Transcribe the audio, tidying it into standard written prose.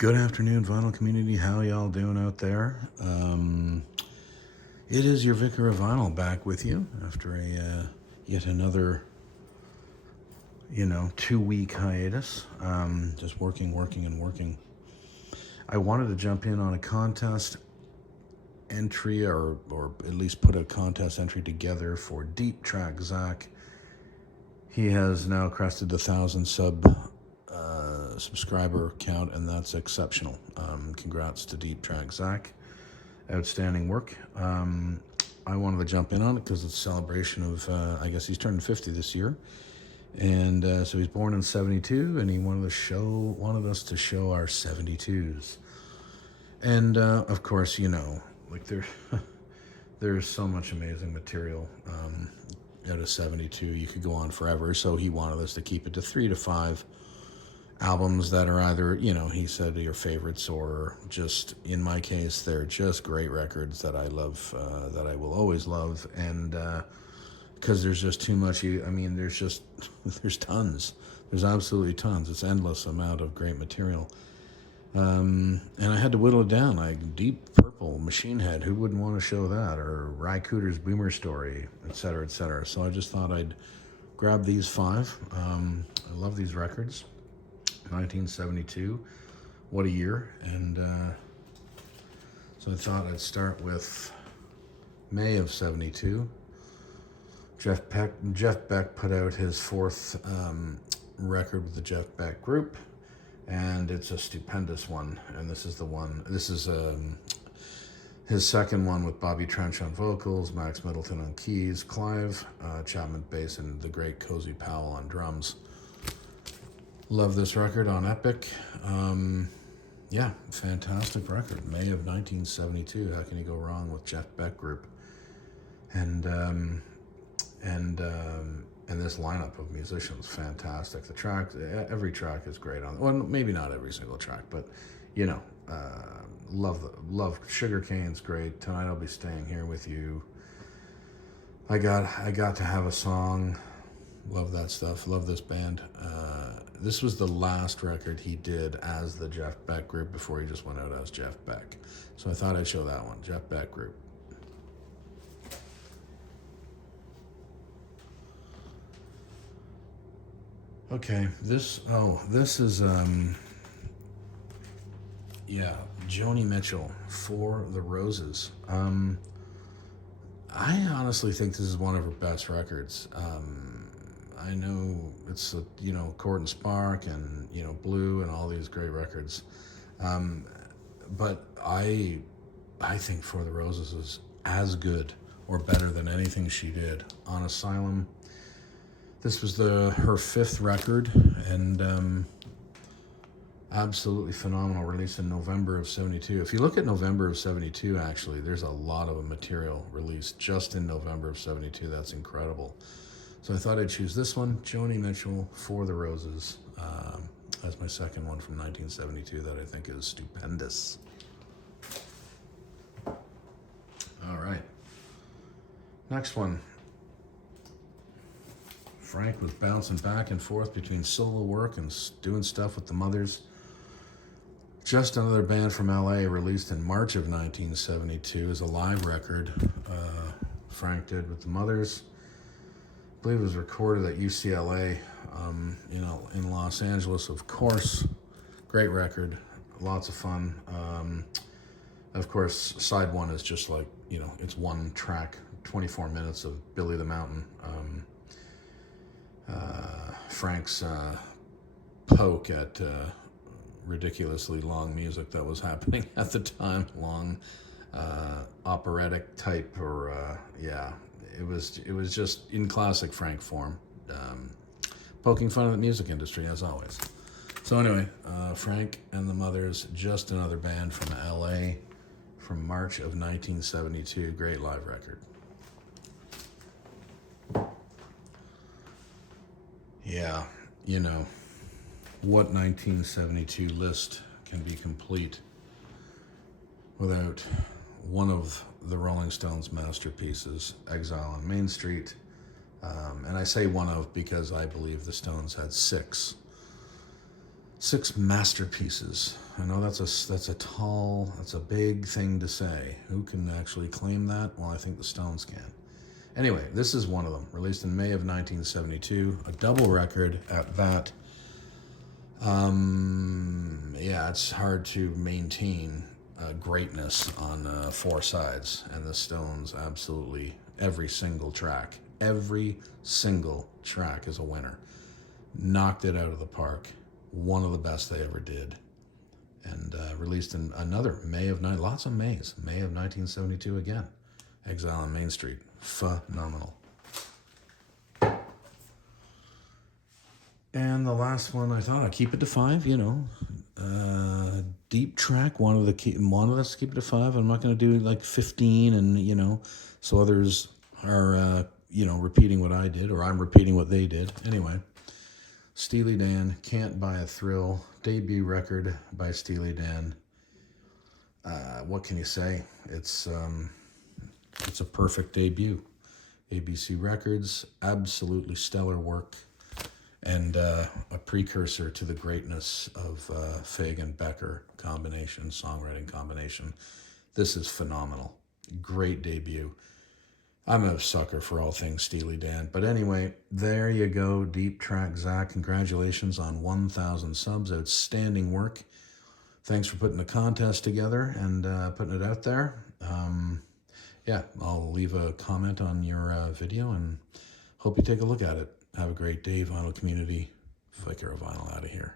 Good afternoon, vinyl community. How y'all doing out there? It is your Vicar of Vinyl back with you after a yet another 2 week hiatus. Just working, and working. I wanted to jump in on a contest entry, or at least put a contest entry together for Deep Track Zach. He has now crested the 1,000 subscriber count, and that's exceptional. Congrats to Deep Track Zach. Outstanding work. I wanted to jump in on it because it's a celebration of, I guess he's turning 50 this year. And so he's born in 72, and he wanted us to show our 72's. And of course, there's so much amazing material out of 72. You could go on forever. So he wanted us to keep it to 3 to 5 albums that are either, he said, your favorites, or just, in my case, they're just great records that I love, that I will always love. And because there's just too much. There's tons. There's absolutely tons. It's endless amount of great material. And I had to whittle it down, like Deep Purple, Machine Head, who wouldn't want to show that, or Ry Cooder's Boomer Story, etc., etc. So I just thought I'd grab these 5. I love these records. 1972, what a year. And so I thought I'd start with May of 72. Jeff Beck put out his 4th record with the Jeff Beck Group, and it's a stupendous one. And this is his second one with Bobby Trench on vocals, Max Middleton on keys, Clive Chapman bass, and the great Cozy Powell on drums. Love this record on Epic. Fantastic record. May of 1972. How can you go wrong with Jeff Beck Group? And this lineup of musicians, fantastic. The track, every track is great on. Well, maybe not every single track, but love Sugarcane's great. Tonight I'll be staying here with you. I got to have a song. Love that stuff. Love this band. This was the last record he did as the Jeff Beck Group before he just went out as Jeff Beck. So I thought I'd show that one, Jeff Beck Group. Okay, this is Joni Mitchell, For the Roses. I honestly think this is one of her best records. I know it's Court and Spark and Blue and all these great records, but I think For the Roses is as good or better than anything she did on Asylum. This was her 5th record, and absolutely phenomenal, released in November of 72. If you look at November of 72, actually, there's a lot of material released just in November of 72. That's incredible. So I thought I'd choose this one, Joni Mitchell, For the Roses, as my second one from 1972 that I think is stupendous. All right. Next one. Frank was bouncing back and forth between solo work and doing stuff with the Mothers. Just Another Band from LA, released in March of 1972, is a live record Frank did with the Mothers. I believe it was recorded at UCLA, in Los Angeles, of course. Great record, lots of fun. Of course, side 1 is just like, it's one track, 24 minutes of Billy the Mountain. Frank's poke at ridiculously long music that was happening at the time, long operatic type, or it was just in classic Frank form, poking fun at the music industry as always. So anyway, Frank and the Mothers, Just Another Band from LA, from March of 1972, great live record. Yeah, what 1972 list can be complete without one of the Rolling Stones' masterpieces, Exile on Main Street. And I say one of because I believe the Stones had 6 6 masterpieces. I know that's a big thing to say. Who can actually claim that? Well, I think the Stones can. Anyway, this is one of them, released in May of 1972, a double record at that. Yeah, it's hard to maintain greatness on 4 sides, and the Stones absolutely every single track is a winner. Knocked it out of the park. One of the best they ever did. And released in another lots of Mays. May of 1972 again. Exile on Main Street. Phenomenal. And the last one, I thought I'd keep it to 5, deep track, wanted us to keep it to 5. I'm not going to do like 15 and, so others are, repeating what I did, or I'm repeating what they did. Anyway. Steely Dan, Can't Buy a Thrill, debut record by Steely Dan. What can you say? It's a perfect debut. ABC Records, absolutely stellar work, and a precursor to the greatness of Fagen Becker songwriting combination. This is phenomenal. Great debut. I'm a sucker for all things Steely Dan. But anyway, there you go. Deep Track Zach. Congratulations on 1,000 subs. Outstanding work. Thanks for putting the contest together and putting it out there. Yeah, I'll leave a comment on your video and hope you take a look at it. Have a great day, Vinyl Community. Vicar of Vinyl out of here.